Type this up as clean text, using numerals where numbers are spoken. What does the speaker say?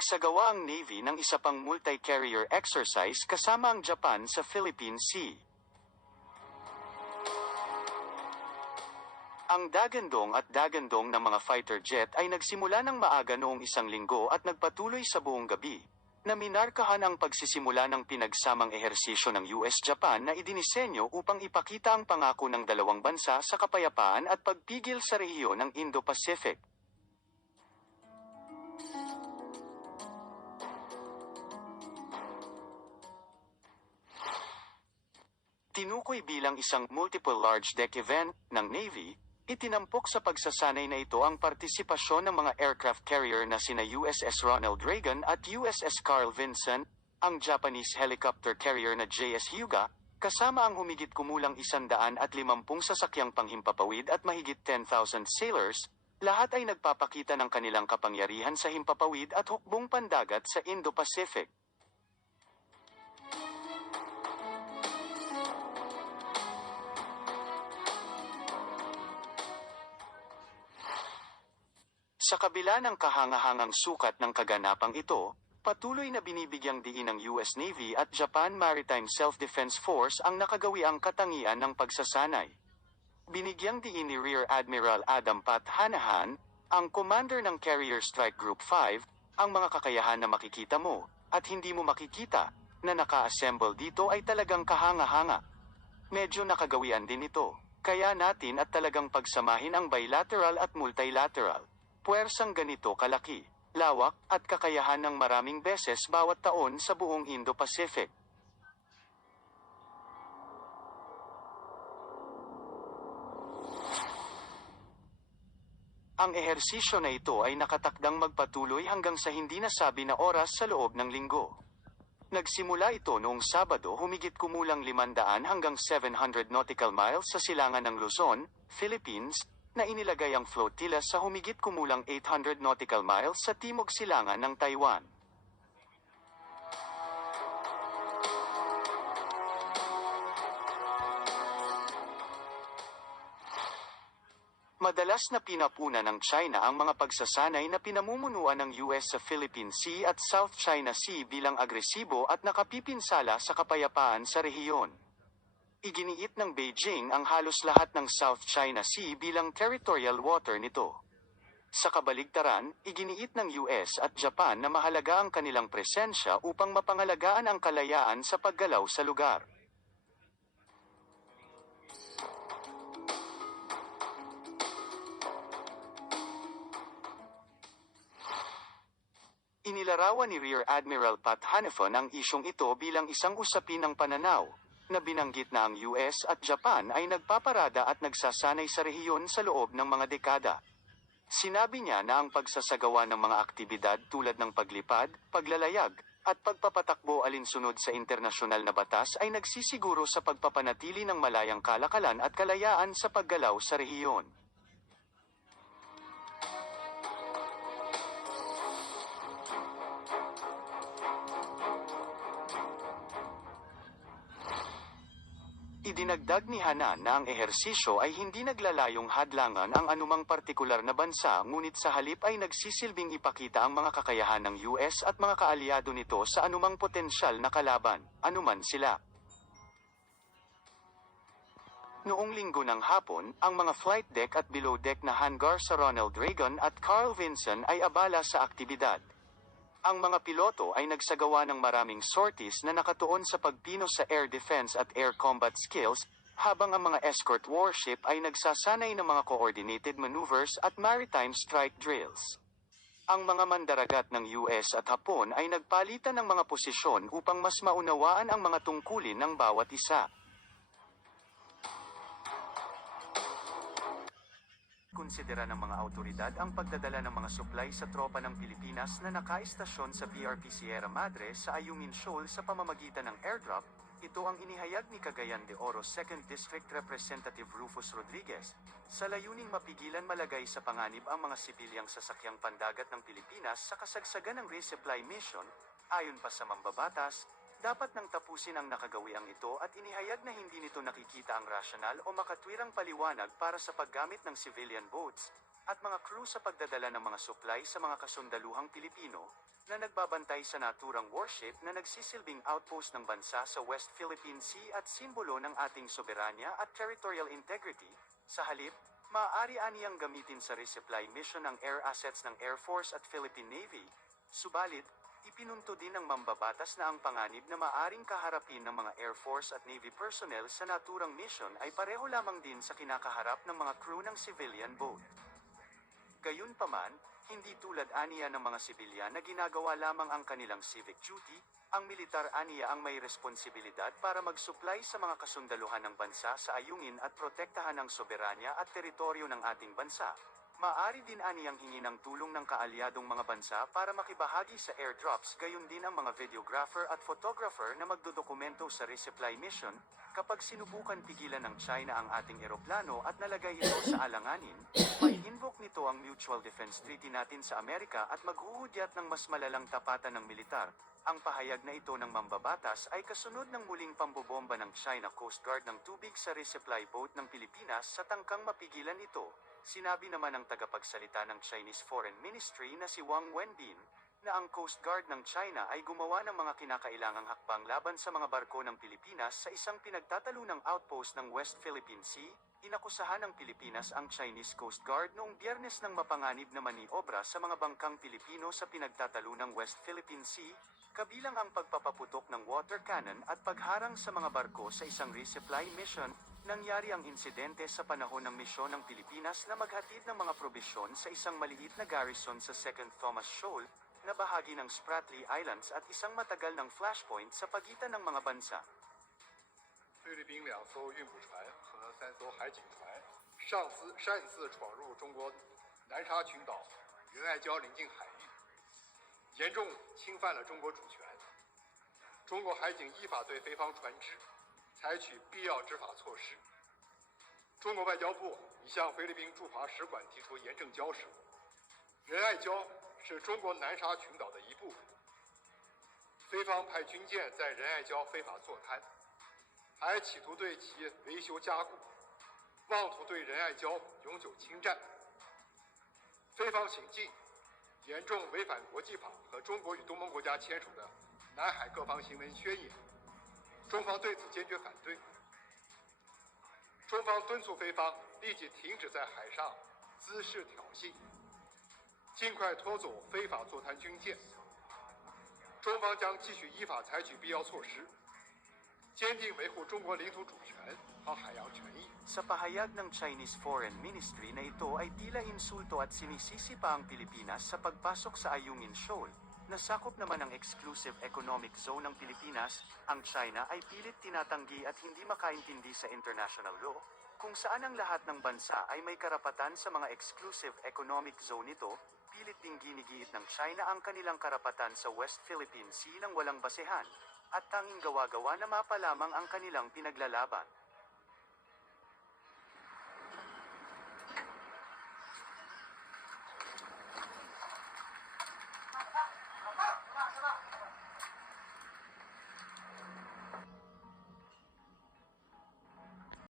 Nagsagawa ang Navy ng isa pang multi-carrier exercise kasama ang Japan sa Philippine Sea. Ang dagandong at dagandong ng mga fighter jet ay nagsimula ng maaga noong isang linggo at nagpatuloy sa buong gabi, na minarkahan ang pagsisimula ng pinagsamang ehersisyo ng US-Japan na idinisenyo upang ipakita ang pangako ng dalawang bansa sa kapayapaan at pagpigil sa rehiyon ng Indo-Pacific. Tinukoy bilang isang multiple large deck event ng Navy, itinampok sa pagsasanay na ito ang partisipasyon ng mga aircraft carrier na sina USS Ronald Reagan at USS Carl Vinson, ang Japanese helicopter carrier na JS Hyuga, kasama ang humigit kumulang 150 sasakyang panghimpapawid at mahigit 10,000 sailors, lahat ay nagpapakita ng kanilang kapangyarihan sa himpapawid at hukbong pandagat sa Indo-Pacific. Sa kabila ng kahangahangang sukat ng kaganapang ito, patuloy na binibigyang diin ng US Navy at Japan Maritime Self-Defense Force ang nakagawiang katangian ng pagsasanay. Binigyang diin ni Rear Admiral Adam Pat Hanahan, ang commander ng Carrier Strike Group 5, ang mga kakayahan na makikita mo, at hindi mo makikita, na naka-assemble dito ay talagang kahanga-hanga. Medyo nakagawian din ito, kaya natin at talagang pagsamahin ang bilateral at multilateral. Puwersang ganito kalaki, lawak, at kakayahan ng maraming beses bawat taon sa buong Indo-Pacific. Ang ehersisyo na ito ay nakatakdang magpatuloy hanggang sa hindi nasabi na oras sa loob ng linggo. Nagsimula ito noong Sabado humigit kumulang 500 hanggang 700 nautical miles sa silangan ng Luzon, Philippines, na inilagay ang flotilla sa humigit kumulang 800 nautical miles sa timog silangan ng Taiwan. Madalas na pinapuna ng China ang mga pagsasanay na pinamumunuan ng US sa Philippine Sea at South China Sea bilang agresibo at nakapipinsala sa kapayapaan sa rehiyon. Iginiit ng Beijing ang halos lahat ng South China Sea bilang territorial water nito. Sa kabaligtaran, iginiit ng US at Japan na mahalaga ang kanilang presensya upang mapangalagaan ang kalayaan sa paggalaw sa lugar. Inilarawan ni Rear Admiral Pat Hanahan ang isyong ito bilang isang usapin ng pananaw, na binanggit na ang US at Japan ay nagpaparada at nagsasanay sa rehiyon sa loob ng mga dekada. Sinabi niya na ang pagsasagawa ng mga aktibidad tulad ng paglipad, paglalayag, at pagpapatakbo alinsunod sa internasyonal na batas ay nagsisiguro sa pagpapanatili ng malayang kalakalan at kalayaan sa paggalaw sa rehiyon. Idinagdag ni Hanan na ang ehersisyo ay hindi naglalayong hadlangan ang anumang partikular na bansa ngunit sa halip ay nagsisilbing ipakita ang mga kakayahan ng US at mga kaalyado nito sa anumang potensyal na kalaban, anuman sila. Noong linggo ng hapon, ang mga flight deck at below deck na hangar sa Ronald Reagan at Carl Vinson ay abala sa aktibidad. Ang mga piloto ay nagsagawa ng maraming sorties na nakatuon sa pagpinos sa air defense at air combat skills, habang ang mga escort warship ay nagsasanay ng mga coordinated maneuvers at maritime strike drills. Ang mga mandaragat ng US at Hapon ay nagpalitan ng mga posisyon upang mas maunawaan ang mga tungkulin ng bawat isa. Konsidera ng mga awtoridad ang pagdadala ng mga supply sa tropa ng Pilipinas na nakaistasyon sa BRP Sierra Madre sa Ayungin Shoal sa pamamagitan ng airdrop. Ito ang inihayag ni Cagayan de Oro 2nd District Representative Rufus Rodriguez, sa layuning mapigilan malagay sa panganib ang mga sibilyang sasakyang pandagat ng Pilipinas sa kasagsagan ng resupply mission. Ayon pa sa mambabatas, dapat nang tapusin ang nakagawiang ito at inihayag na hindi nito nakikita ang rasyonal o makatwirang paliwanag para sa paggamit ng civilian boats at mga crew sa pagdadala ng mga supply sa mga kasundaluhang Pilipino, na nagbabantay sa naturang warship na nagsisilbing outpost ng bansa sa West Philippine Sea at simbolo ng ating soberanya at territorial integrity. Sa halip, maaari aniyang gamitin sa resupply mission ng air assets ng Air Force at Philippine Navy. Subalit, ipinunto din ng mambabatas na ang panganib na maaring kaharapin ng mga Air Force at Navy personnel sa naturang mission ay pareho lamang din sa kinakaharap ng mga crew ng civilian boat. Gayunpaman, hindi tulad aniya ng mga sibilyan na ginagawa lamang ang kanilang civic duty, ang militar aniya ang may responsibilidad para mag-supply sa mga kasundaluhan ng bansa sa ayungin at protektahan ang soberanya at teritoryo ng ating bansa. Maaari din aniyang hingi ng tulong ng kaalyadong mga bansa para makibahagi sa airdrops, gayon din ang mga videographer at photographer na magdodokumento sa resupply mission. Kapag sinubukan pigilan ng China ang ating eroplano at nalagay ito sa alanganin, may invoke nito ang Mutual Defense Treaty natin sa Amerika at maghuhudyat ng mas malalang tapatan ng militar. Ang pahayag na ito ng mambabatas ay kasunod ng muling pambobomba ng China Coast Guard ng tubig sa resupply boat ng Pilipinas sa tangkang mapigilan ito. Sinabi naman ng tagapagsalita ng Chinese Foreign Ministry na si Wang Wenbin, na ang Coast Guard ng China ay gumawa ng mga kinakailangang hakbang laban sa mga barko ng Pilipinas sa isang pinagtatalunang outpost ng West Philippine Sea. Inakusahan ng Pilipinas ang Chinese Coast Guard noong Biyernes ng mapanganib na maniobra sa mga bangkang Pilipino sa pinagtatalunang West Philippine Sea, kabilang ang pagpapaputok ng water cannon at pagharang sa mga barko sa isang resupply mission. Nangyari ang insidente sa panahon ng misyon ng Pilipinas na maghatid ng mga probisyon sa isang maliit na garrison sa Second Thomas Shoal, na bahagi ng Spratly Islands at isang matagal ng flashpoint sa pagitan ng mga bansa. 菲律宾2艘运补船和3艘海警船擅自闯入中国南沙群岛仁爱礁邻近海域，严重侵犯了中国主权。中国海警依法对菲方船只采取必要执法措施。中国外交部已向菲律宾驻华使馆提出严正交涉。仁爱礁是中国南沙群岛的一部分，菲方派军舰在仁爱礁非法坐滩，还企图对其维修加固，妄图对仁爱礁永久侵占。菲方行径严重违反国际法和中国与东盟国家签署的南海各方行为宣言，中方对此坚决反对。中方敦促菲方立即停止在海上滋事挑衅，尽快拖走非法坐滩军舰。中方将继续依法采取必要措施，坚定维护中国领土主权和海洋权益。 Sa pahayag ng Chinese Foreign Ministry na ito ay tila insulto at sinisisi pa ang Pilipinas sa pagpasok sa Ayungin Shoal, na sakop naman ang exclusive economic zone ng Pilipinas. Ang China ay pilit tinatanggi at hindi makaintindi sa international law, kung saan ang lahat ng bansa ay may karapatan sa mga exclusive economic zone nito. Pilit ding ginigiit ng China ang kanilang karapatan sa West Philippine Sea ng walang basehan, at tanging gawa-gawa na mapa lamang ang kanilang pinaglalaban.